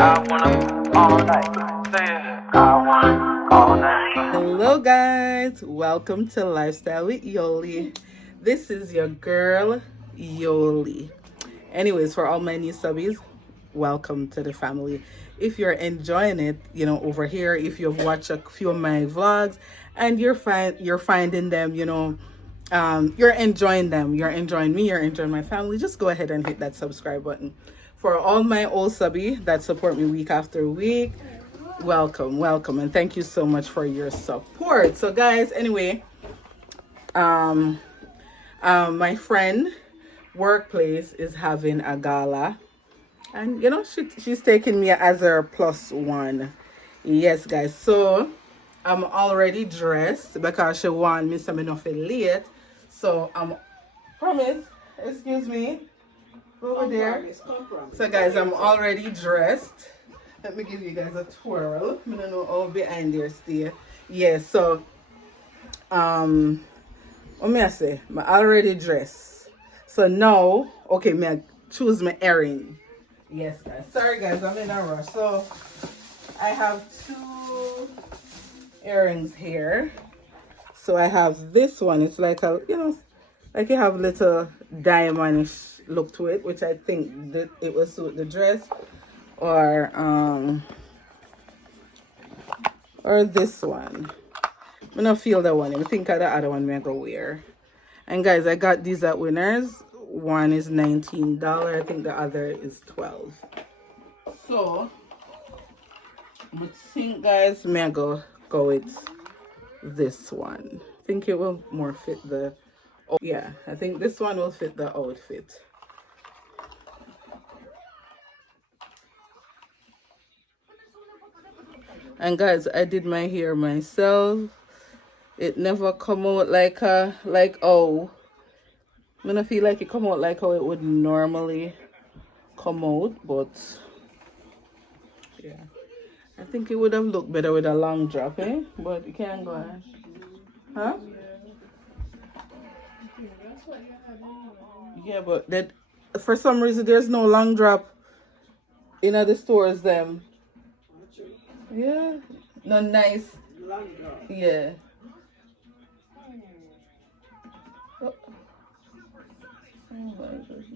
Hello guys, welcome to Lifestyle with Yoli. This is your girl Yoli. Anyways, for all my new subbies, welcome to the family. If you're enjoying it, over here, if you've watched a few of my vlogs and you're finding them, you're enjoying them, you're enjoying me, you're enjoying my family, just go ahead and hit that subscribe button. For all my old subby that support me week after week, welcome, and thank you so much for your support. So guys, anyway, my friend workplace is having a gala, and she's taking me as her plus one. Yes guys, so I'm already dressed because she want me some enough late, so I'm promise, excuse me, over there. So guys, I'm already dressed. Let me give you guys a twirl. I don't know all behind there stay. Yeah, so what may I say? I'm already dressed. So now, okay, may I choose my earring. Yes guys. Sorry guys, I'm in a rush. So I have two earrings here. So I have this one. It's like a, like you have little diamondish look to it, which I think that it will suit the dress. Or this one. I don't feel that one. I think of the other one I'm gonna wear. And guys, I got these at Winners. One is $19. I think the other is $12. So I think guys, I'm gonna go with this one. I think it will more fit the, yeah, I think this one will fit the outfit. And guys, I did my hair myself. It never come out I don't feel like it come out like how it would normally come out, but yeah, I think it would have looked better with a long drop, but you can't go on. Huh? Yeah, but that for some reason there's no long drop in other stores them. Yeah, no nice. Yeah. Oh. Oh my goodness.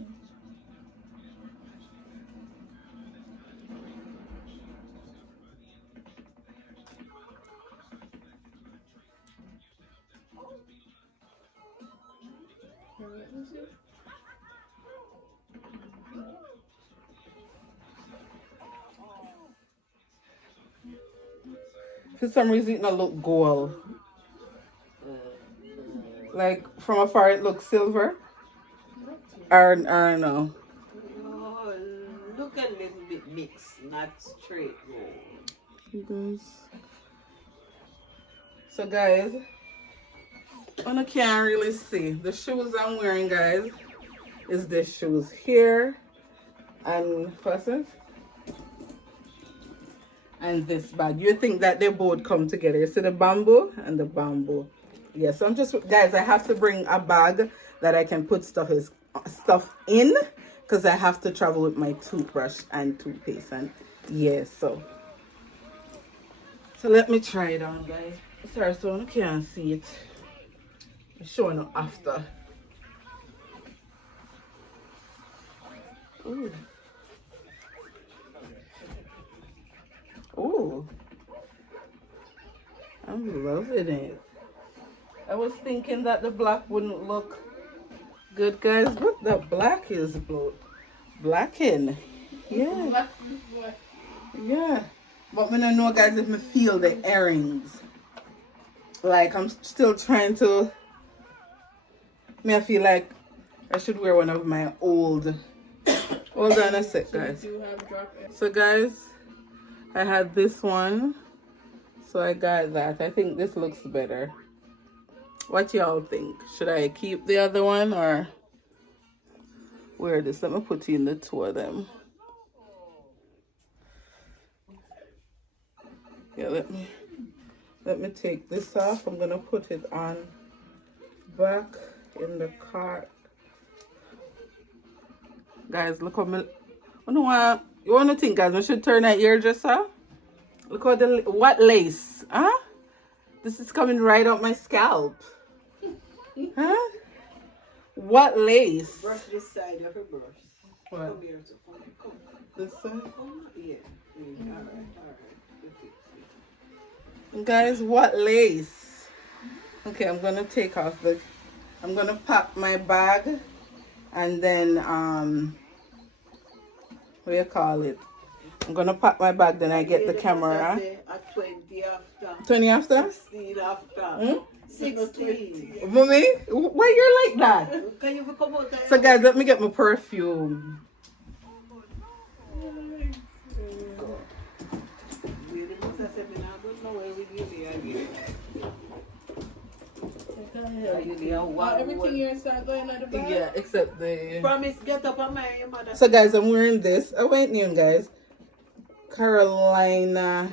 For some reason it not look gold. Like from afar it looks silver. Or no. No, look a little bit mixed, not straight gold. You guys. So guys, I can't really see. The shoes I'm wearing, guys, is this shoes here and first and this bag. You think that they both come together. You see the bamboo and the bamboo. Yeah, so I'm just, guys, I have to bring a bag that I can put stuff in because I have to travel with my toothbrush and toothpaste. And yeah, so let me try it on, guys. Sorry, so I can't see it. It's showing up after. Ooh. Ooh. I'm loving it. I was thinking that the black wouldn't look good, guys, but the black is blacking. Yeah. Yeah. But I don't know, guys, if I feel the earrings. Like, I'm still trying to... I feel like I should wear one of my old... Hold on a sec, guys. So, guys, I had this one. So I got that. I think this looks better. What y'all think? Should I keep the other one or wear this? Let me put you in the two of them. Yeah, let me take this off. I'm gonna put it on back in the cart. Guys, look how I don't want You want to think, guys? I should turn that hairdresser. Look at what lace, huh? This is coming right up my scalp, huh? What lace? Brush this side of her brush. What? Come here, so come. This side? Yeah. All right. Guys, what lace? Okay, I'm gonna take off the. I'm gonna pack my bag, and then what do you call it? I'm gonna pack my bag, then I get the camera. At 20 after. 20 after? 16 after. 16. Mommy, why you're like that? Can you come out? So guys, let me get my perfume. Everything you're going on the back? Yeah, except the... Promise, get up on my mother. So guys, I'm wearing this. I went name, guys. Carolina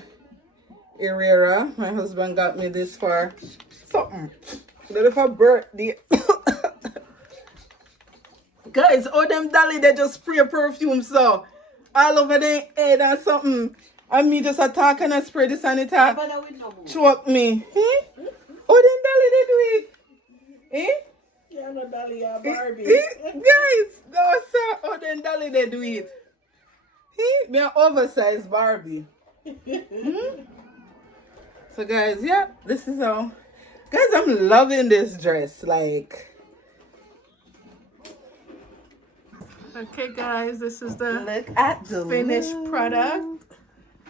Herrera. My husband got me this for something. But for birthday. Guys, all them dolly, they just spray perfume, so all over their head or something. And me just attack and I spray this and it choke me. Eh? Oh, them dolly, they do it. Eh? Yeah, no dolly, yeah, Barbie. Guys, no, sir. Oh, them dolly, they do it. Eh? Me an oversized Barbie. So guys, yeah, this is how. Guys, I'm loving this dress. Like. Okay, guys, this is the Look at the finished look. product.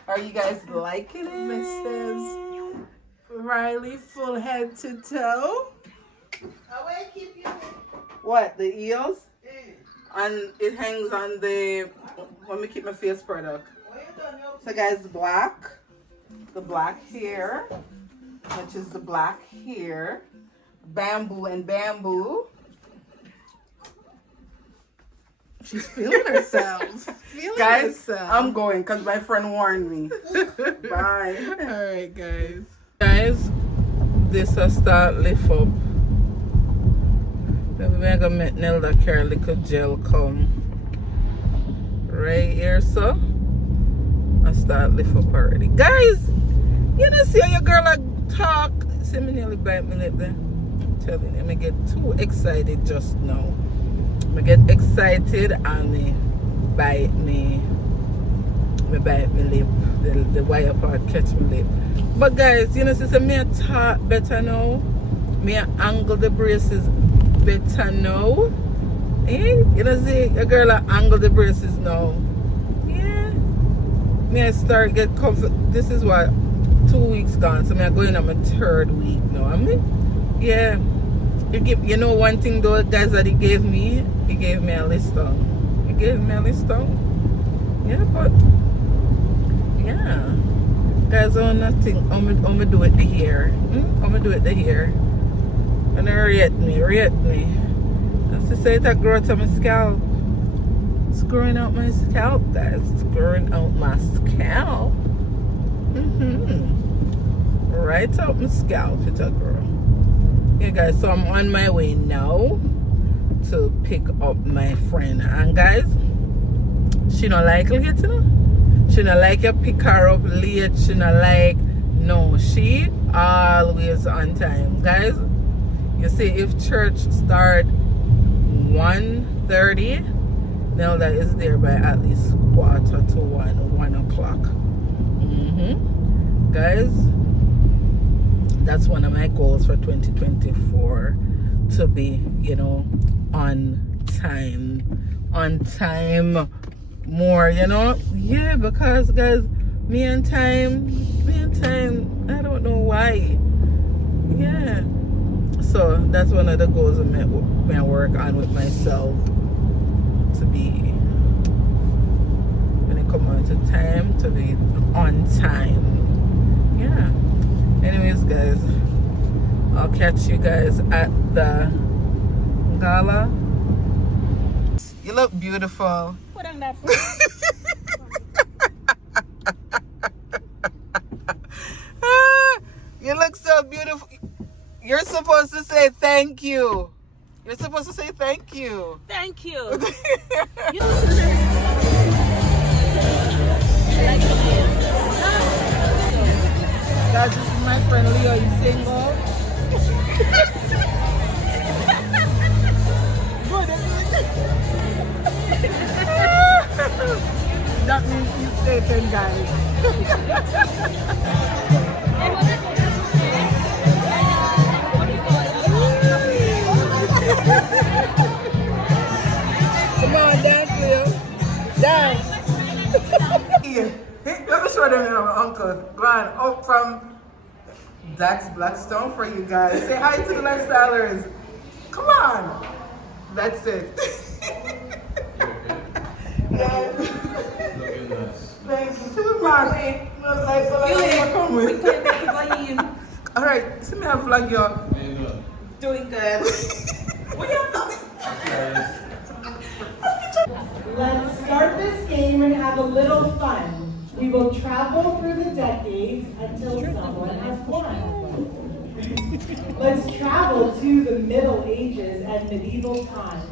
Are you guys liking it? Mrs. Riley, full head to toe. What, the eels? And it hangs on the. Let me keep my face product. So guys, black. The black hair, which is the black hair. Bamboo and bamboo. She's feeling herself. Guys, I'm going because my friend warned me. Bye. All right, guys. Guys, this will start lift up. Maybe I'm gonna make Nelda carry little gel come right here, so I start lift up already. Guys, you know, see how your girl like talk. See me nearly bite me lip there. I'm telling you, I get too excited just now. I get excited and me bite me lip. The wire part catch me lip. But guys, you know, since me a talk better now, me a angle the braces better now. Eh? You know, see a girl a angle the braces now. Yeah. Me I start get comfort. This is what 2 weeks gone, so me I going on my 3rd week now. I mean, yeah. You know one thing though, guys, that he gave me a list on. He gave me a list on. Yeah, but yeah. Guys, I'm gonna do it the hair. I'm gonna do it the hair. And rate me. As to say that grow to my scalp. It's growing out my scalp, guys. It's growing out my scalp. Right out my scalp, it'll grow. Yeah, guys, so I'm on my way now to pick up my friend. And guys, she don't like late, you know? She don't like you pick her up late. She don't like, no, she always on time. Guys, you see, if church start 1:30, Nelda is there by at least 1:45, 1 o'clock. Guys, that's one of my goals for 2024, to be, you know, on time more, you know. Yeah, because guys, me and time, I don't know why. Yeah, so that's one of the goals I work on with myself, to be, when it comes on to time, to be on time. Yeah. Anyways, guys, I'll catch you guys at the Gala. You look beautiful. Put on that You look so beautiful. You're supposed to say thank you. You're supposed to say thank you. Thank you. friend Leo is single. That means he's dating, guys. Come on, dance, Leo. Dance. Let me show them my uncle. Go on, up from Dax Blackstone for you guys. Say hi to the lifestylers. Come on. That's it. Yes. Thank you. To the man. All right. See me have flag you. Doing good. Let's start this game and have a little fun. We will travel through the decades until someone has won. Let's travel to the Middle Ages and medieval times,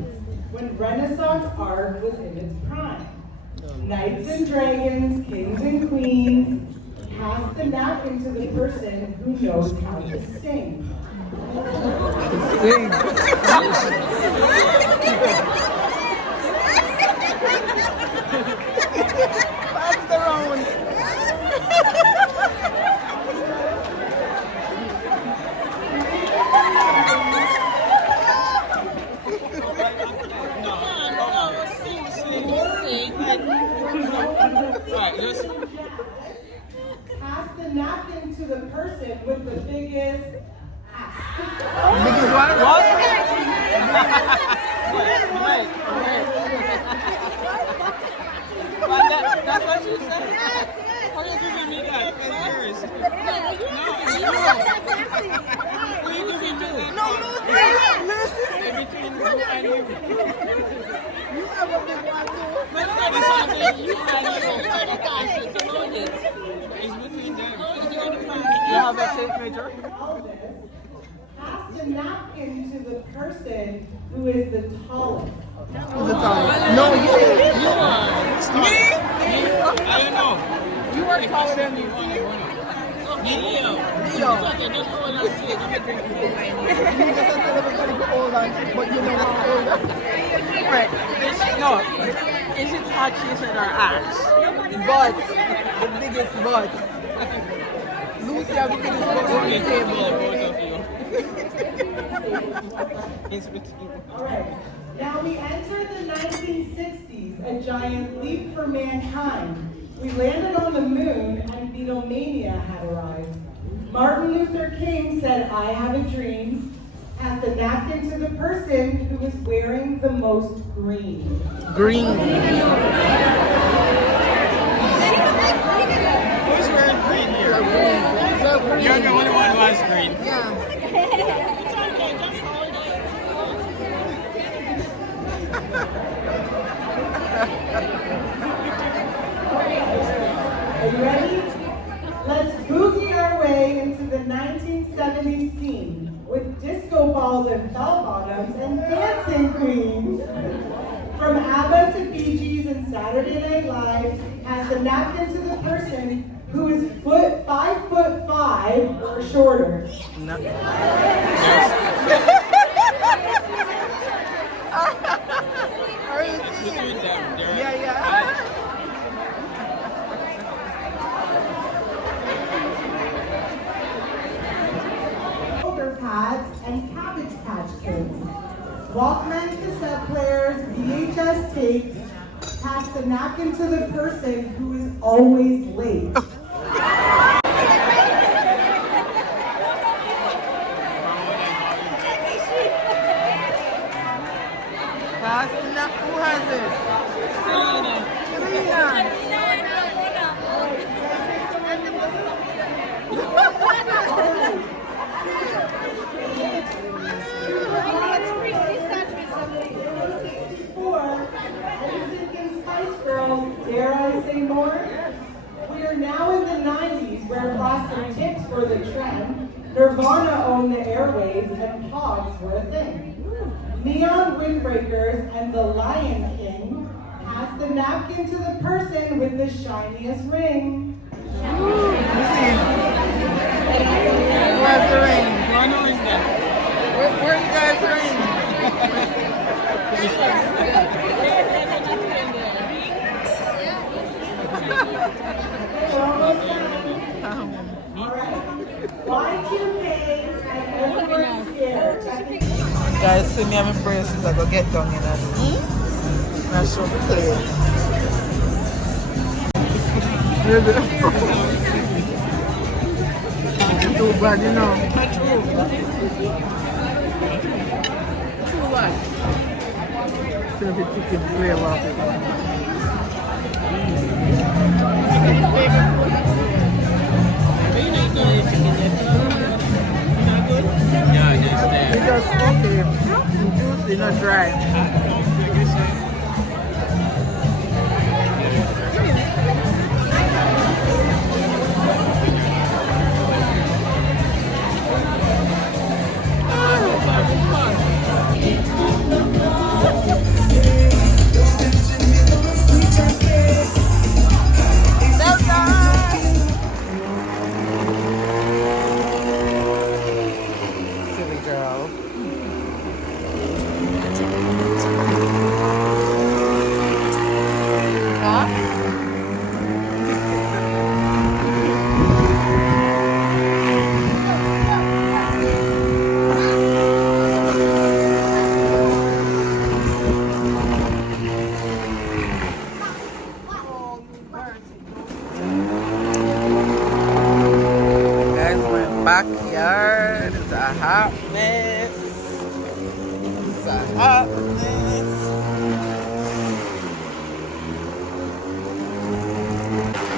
when Renaissance art was in its prime. Knights and dragons, kings and queens, pass the napkin to the person who knows how to sing. Sing. Pass the round. Pass the napkin to the person with the biggest ass. Biggest what? What? That's what she said. How you giving me that? And yours. No, Who you giving me? No, in between you and you. You have a big one too. You and you. It's between them. You have a tape measure? Pass the napkin to the person who is the tallest. Who's the tallest? No, you. You are. Me? I don't know. You are taller than me. Leo. Leo. Just hold on to it. You just have to tell everybody to hold on, but you know I'm older. Right. No. Is it hot cheese or ass? But the biggest butt. Lucy has the biggest butt on the table. It's between. All right. Now we enter the 1960s, a giant leap for mankind. We landed on the moon and Beatlemania had arrived. Martin Luther King said, "I have a dream." Pass the napkin to the person who is wearing the most green. Green. Who's wearing green here? You're the only one who has green. Yeah. Are you ready? Let's boogie our way into the 1970s scene with disco balls and bell-bottoms and dancing queens. From ABBA to Bee Gees and Saturday Night Live, pass the napkin to the person who is 5'5" or shorter. It's between them. Yeah. Shoulder pads and Cabbage Patch Kids. Walkman cassette players, VHS tapes, pass the napkin to the person who is always late. Who has it? Selena. Spice Girls, dare I say more? We are now in the 90s where plastic tips were the trend, Nirvana owned the airwaves, and pogs were a thing. Neon windbreakers and the Lion King pass the napkin to the person with the shiniest ring. Guys, see me and my braces, I go get down in and I show the plate. Too bad, you know. Too bad. So the chicken flavor of it. It's just okay. Juicy, not dry. Silly girl. Huh? Guys, my backyard is a hot mess. It's a hot mess.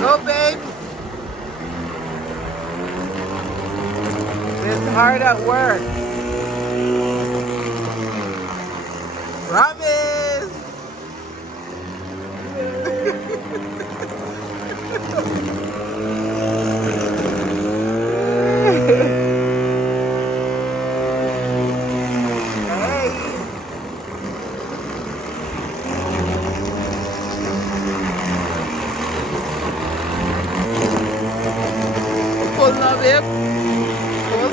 Go, babe. It's hard at work. Promise. Pull now, babe. Pull.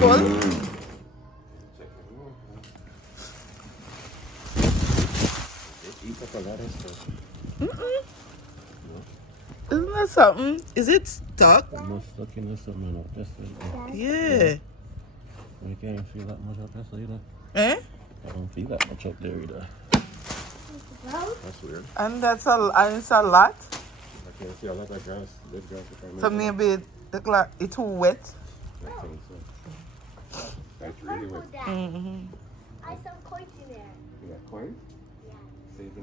Pull. Isn't that something? Is it stuck? Yeah. You can't feel that much up there, so either. Eh? I don't feel that much up there either. That's weird. And that's it's a lot. I can't see a lot of grass, dead grass. So maybe it's too wet. I think so. That's really wet. Mm-hmm. I have some coins in there. You got coins? Yeah. Save them.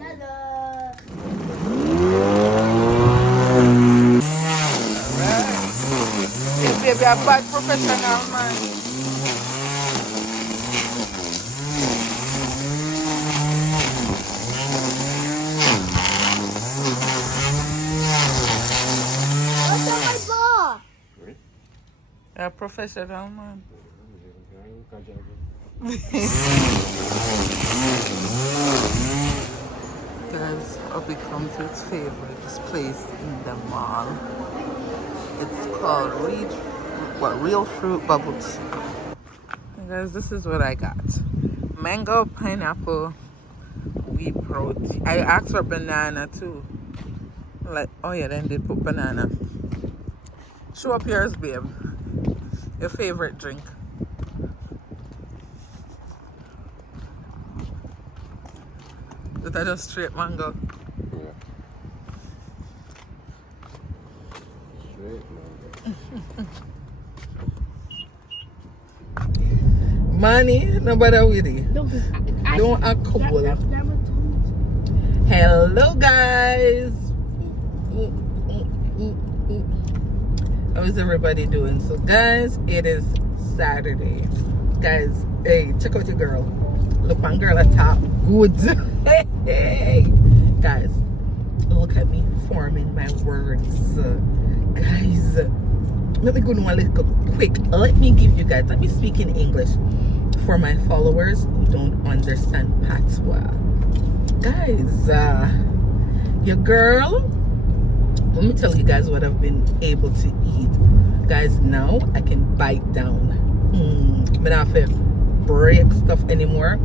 This baby a bad professional, man. What's on my ball? A professional, man. Guys, Obi come to its favorite place in the mall. It's called Real Fruit Bubbles. And guys, this is what I got. Mango, pineapple, wheat protein. I asked for banana too. Like, oh yeah, then they put banana. Show up yours, babe. Your favorite drink. Is that just straight mango? Yeah. Straight mango. Money, nobody with it. Don't act cool. Hello, guys. How is everybody doing? So, guys, it is Saturday. Guys, hey, check out your girl. Look, my girl at top. Good. Hey, guys, look at me forming my words. Guys, let me go on a little quick. Let me speak in English for my followers who don't understand patois. Guys, your girl, let me tell you guys what I've been able to eat. Guys, now I can bite down. I don't have to break stuff anymore.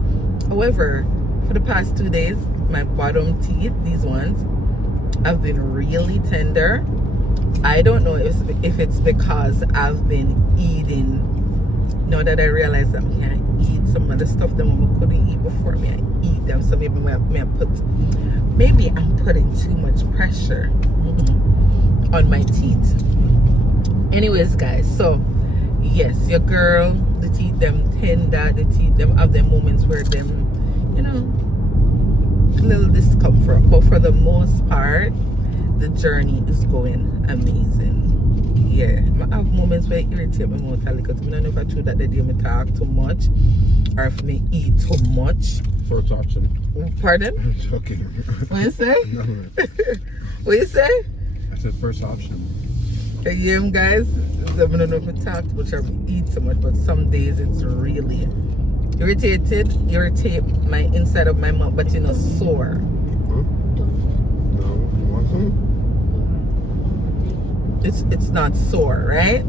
However, for the past 2 days, my bottom teeth, these ones, have been really tender. I don't know if it's because I've been eating. Now that I realize that I eat some of the stuff that I couldn't eat before, I eat them. So maybe I'm putting too much pressure on my teeth. Anyways, guys, so yes, your girl, the teeth them tender, the teeth them have them moments where them, you know, a little discomfort, but for the most part, the journey is going amazing. Yeah, I have moments where it irritate my mouth a little. I don't know if I true that they do me talk too much or if me eat too much. First option. Pardon? I'm joking. What you say? No. What you say? I said first option. Yeah, guys, I don't know if I talk too much or eat so much, but some days it's really irritate my inside of my mouth, but you know, sore. Huh? No, you want some? It's not sore, right?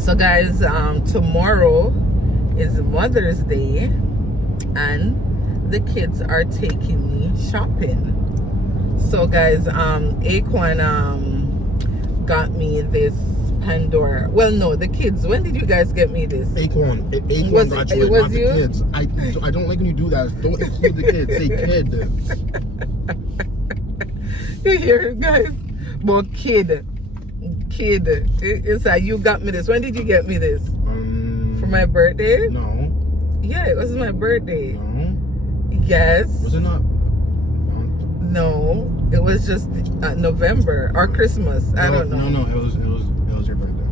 So guys, tomorrow is Mother's Day and the kids are taking me shopping. So guys, Aquan got me this Pandora. Well, no, the kids. When did you guys get me this? Aquan got you, not the kids. I don't like when you do that. Don't include the kids. Say kid. You hear it, guys? But kid. It's like you got me this. When did you get me this? For my birthday? No. Yeah, it was my birthday. No. Yes. Was it not? No, it was just November or Christmas. I don't know. No, it was your birthday.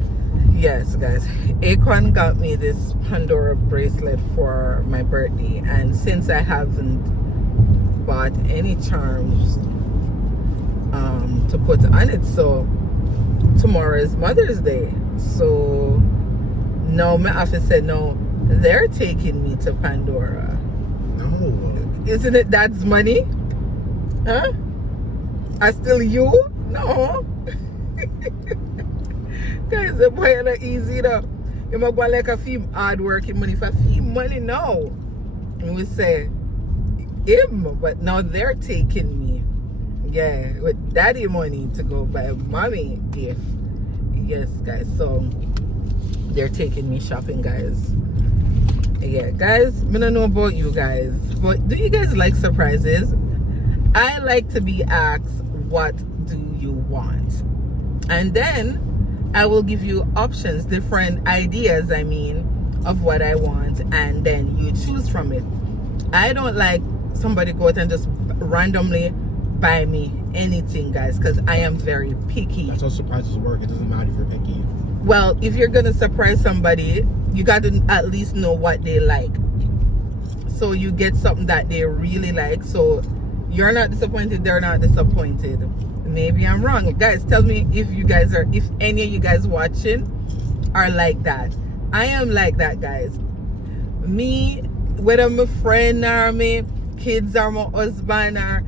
Yes, guys. Aquan got me this Pandora bracelet for my birthday, and since I haven't bought any charms to put on it, so tomorrow is Mother's Day. So now my office said no, they're taking me to Pandora. No. Isn't it Dad's money? Huh? I still you? No. Guys, the boy not easy though. You might go like a few hard working money for few money now. And we say him, but now they're taking me. Yeah, with daddy money to go buy mommy gift. Yes, guys. So they're taking me shopping, guys. Yeah, guys, I don't know about you guys, but do you guys like surprises? I like to be asked, what do you want? And then I will give you options, different ideas, of what I want, and then you choose from it. I don't like somebody go out and just randomly buy me anything, guys, because I am very picky. That's how surprises work. It doesn't matter if you're picky. Well, if you're gonna surprise somebody, you got to at least know what they like. So you get something that they really like, so you're not disappointed, they're not disappointed. Maybe I'm wrong. Guys, tell me if any of you guys watching are like that. I am like that, guys. Me, whether my friend or me kids or my husband or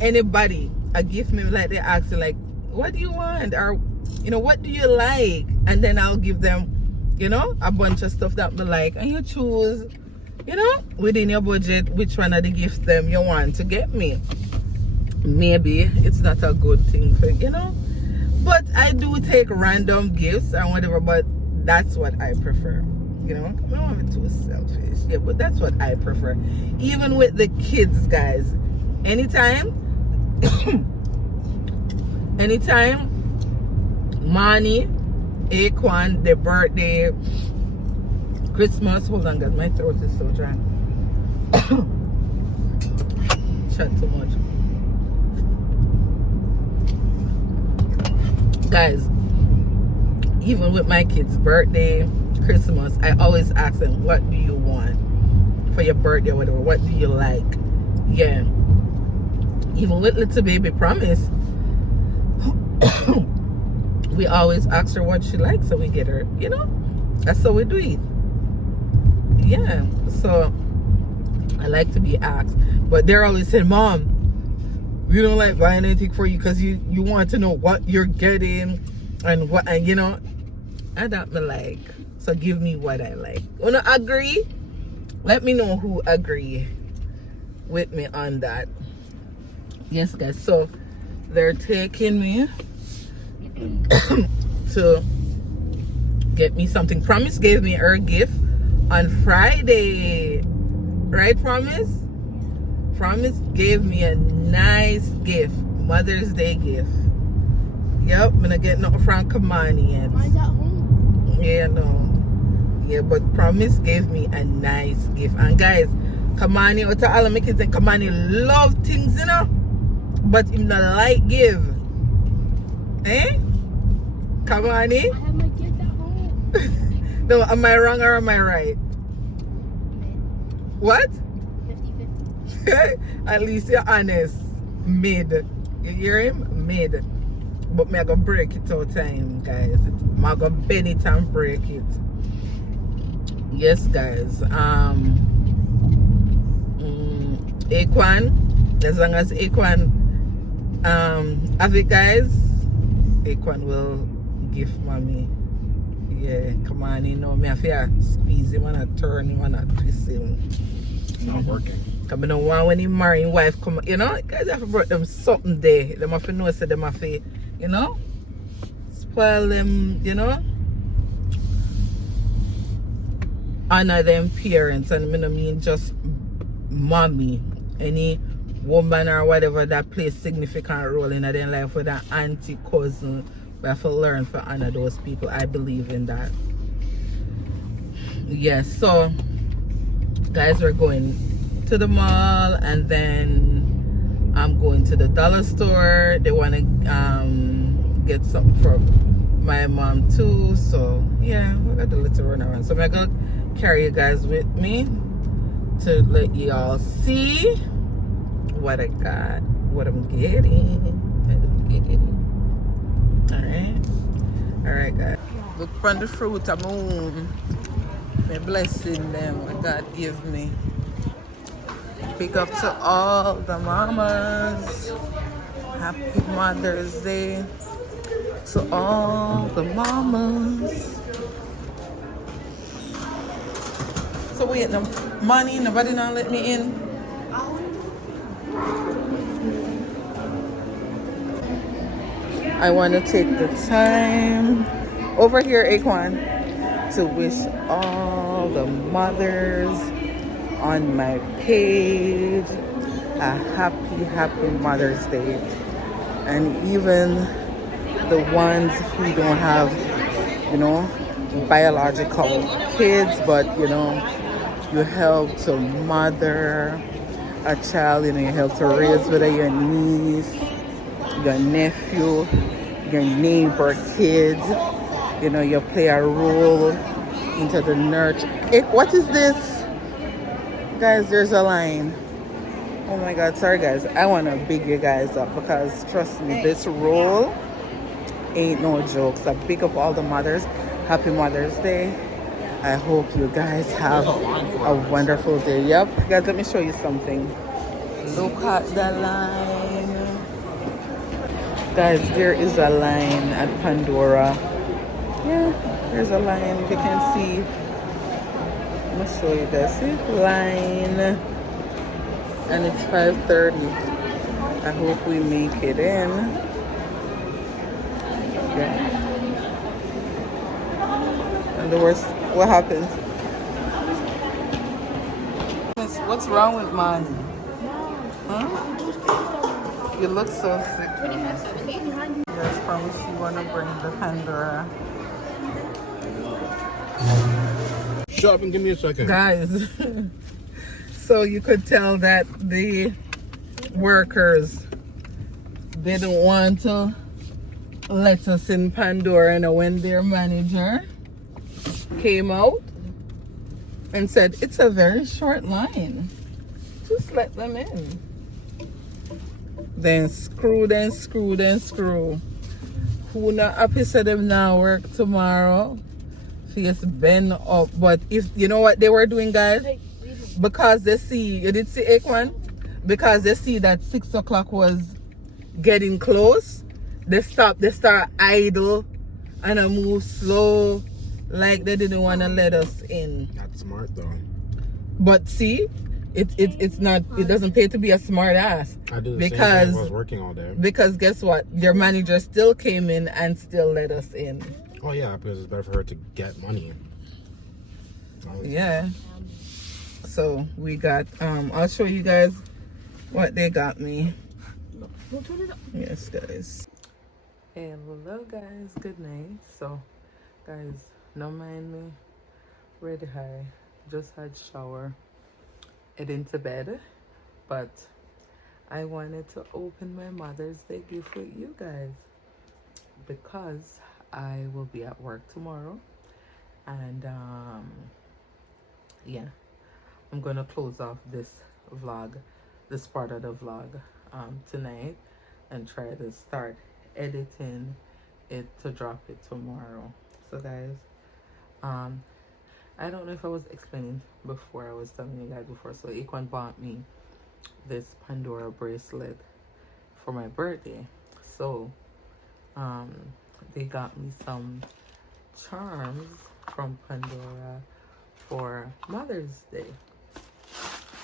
anybody, a gift me like they ask you, like, what do you want? Or, what do you like? And then I'll give them, a bunch of stuff that me like. And you choose, within your budget, which one of the gifts them you want to get me. Maybe it's not a good thing for, but I do take random gifts and whatever, but that's what I prefer. I don't want to be too selfish. Yeah, but that's what I prefer. Even with the kids, guys, anytime Money, Aquan, their birthday, Christmas. Hold on, guys, my throat is so dry. Chat too much. Guys, even with my kids' birthday, Christmas, I always ask them, what do you want for your birthday or whatever? What do you like? Yeah. Even with little baby Promise, we always ask her what she likes, so we get her, that's how we do it. Yeah, so I like to be asked, but they're always saying, Mom, we don't like buying anything for you because you want to know what you're getting and what, and I don't like, so give me what I like. Wanna agree? Let me know who agree with me on that. Yes, guys, so they're taking me to get me something. Promise gave me her gift on Friday. Right, Promise? Promise gave me a nice gift. Mother's Day gift. Yep, I'm gonna get nothing from Kamani yet. Mine's at home. Yeah, no. Yeah, but Promise gave me a nice gift. And guys, Kamani, what all of my kids and Kamani love things, you know? But him not like give. Eh? Kamani? I have my gift at home. No, am I wrong or am I right? What? 50-50. At least you're honest. Mid. You hear him? Mid. But me I gonna break it all time, guys. I'm gonna bend it and break it. Yes, guys. Aquan, as long as Aquan have it, guys, Aquan will give mommy. Yeah, come on, you know me. I feel squeeze him and I turn him and I twist him. It's not working. Cause I don't want when he marry his wife come, you know, guys have to brought them something there. Them have to know, so them have to, you know, spoil them, you know, honor them parents. And I don't mean just mommy, any woman or whatever that plays significant role in their life, with an auntie, cousin. We have to learn to honor those people. I believe in that. Yes, so guys, we're going to the mall and then I'm going to the dollar store. They want to get something for my mom too. So yeah, we got a little run around. So I'm gonna carry you guys with me to let you all see what I got, what I'm getting. Alright guys, look from the fruit of my womb. My blessing them what God give me. Big up to all the mamas. Happy Mother's Day to all the mamas. So wait, no money, nobody not let me in. I want to take the time over here, Aquan, to wish all the mothers on my page a happy Mother's Day. And even the ones who don't have, you know, biological kids, but you know, you help to mother a child, you know, you help to raise whether your niece, your nephew, your neighbor kids, you know, you play a role into the nurture. What is this? Guys, there's a line. Oh my God, sorry guys. I want to big you guys up because trust me, this role ain't no joke. So big up all the mothers. Happy Mother's Day. I hope you guys have a wonderful day. Yep, guys, let me show you something. Look at the line. Guys, there is a line at Pandora. Yeah, there's a line, if you can see. I'm gonna show you guys. See? Line. And it's 5:30. I hope we make it in. Okay. And the worst, what happened? What's wrong with mine? Huh? You look so sick. Yes, promise you want to bring the Pandora. Shut up and give me a second. Guys, so you could tell that the workers didn't want to let us in Pandora, and when their manager came out and said, it's a very short line. Just let them in. Then screw. Who not happy said them now work tomorrow? Face bend up. But if you know what they were doing, guys, because they see, you did see Aquan, because they see that 6 o'clock was getting close, they start idle and I move slow, like they didn't want to let us in. That's smart though. But see, it's not, it doesn't pay to be a smart ass. I do the same thing if I was working all day. Because guess what? Their manager still came in and still let us in. Oh yeah, because it's better for her to get money. Yeah. So we got I'll show you guys what they got me. Yes, guys. Hello guys, good night. So guys, don't mind me. Ready high. Just had shower. Heading to bed. But I wanted to open my Mother's Day gift with you guys because I will be at work tomorrow, and yeah, I'm gonna close off this vlog, this part of the vlog tonight, and try to start editing it to drop it tomorrow. So guys, I don't know if I was explaining before. I was telling you guys before. So Akon bought me this Pandora bracelet for my birthday. So they got me some charms from Pandora for Mother's Day.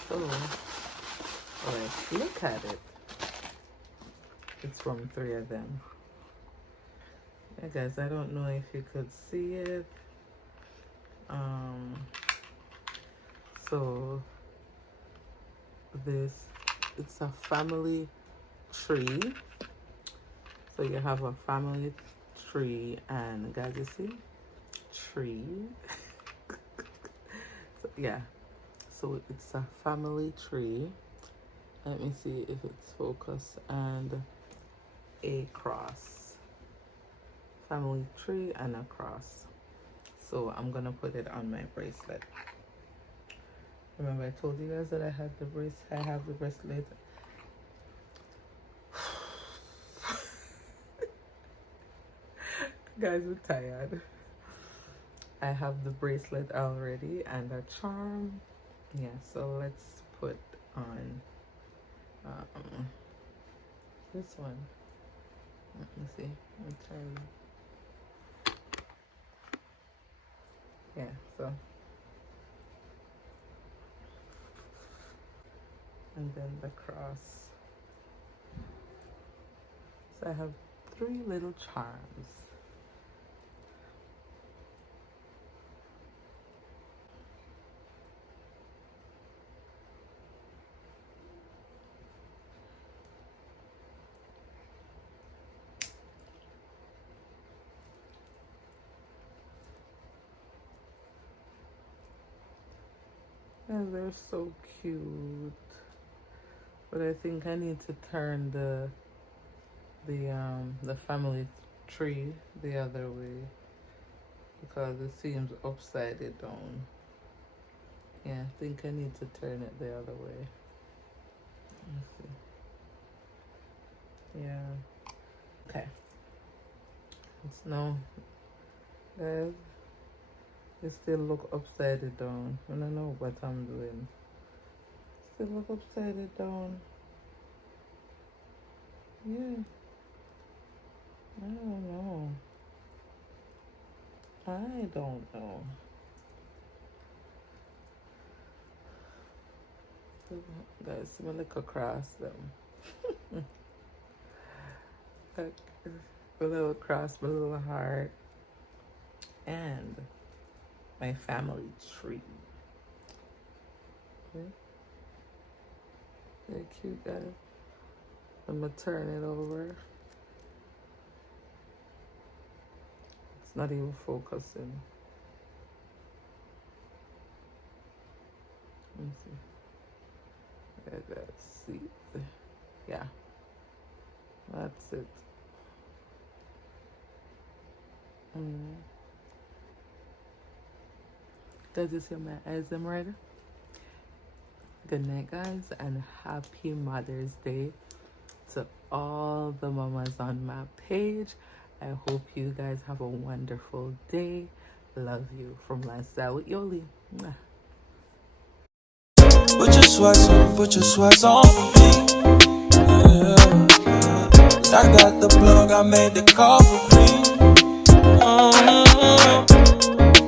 So let's look at it. It's from 3 of them. Yeah guys, I don't know if you could see it. So it's a family tree. So you have a family tree, and guys, you see tree. So yeah, so it's a family tree. Let me see if it's focused, and a cross. Family tree and a cross. So I'm gonna put it on my bracelet. Remember I told you guys that I have the bracelet. Guys, I'm tired. I have the bracelet already and a charm. Yeah, so let's put on this one. Let me see. I'm trying. Yeah, so, and then the cross. So I have 3 little charms. And they're so cute, but I think I need to turn the family tree the other way because it seems upside down. Yeah, I think I need to turn it the other way. Let's see. Yeah. Okay. It's now, guys. It still look upside down. I don't know what I'm doing. Still look upside down. Yeah. I don't know. Guys, see my little cross them. Like, a little cross, a little heart. And my family tree. Okay. Very cute, guys. I'm gonna turn it over. It's not even focusing. Let me see. Let's see. Yeah. That's it. Does you see my eyes them right? Good night, guys, and happy Mother's Day to all the mamas on my page. I hope you guys have a wonderful day. Love you from Lifestyle with Yoli. Mwah. Put your sweats on for me. Yeah. 'Cause I got the plug, I made the call for me.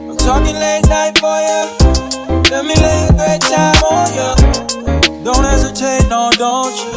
I'm talking late night for ya. Let me lay a great time on ya. don't you?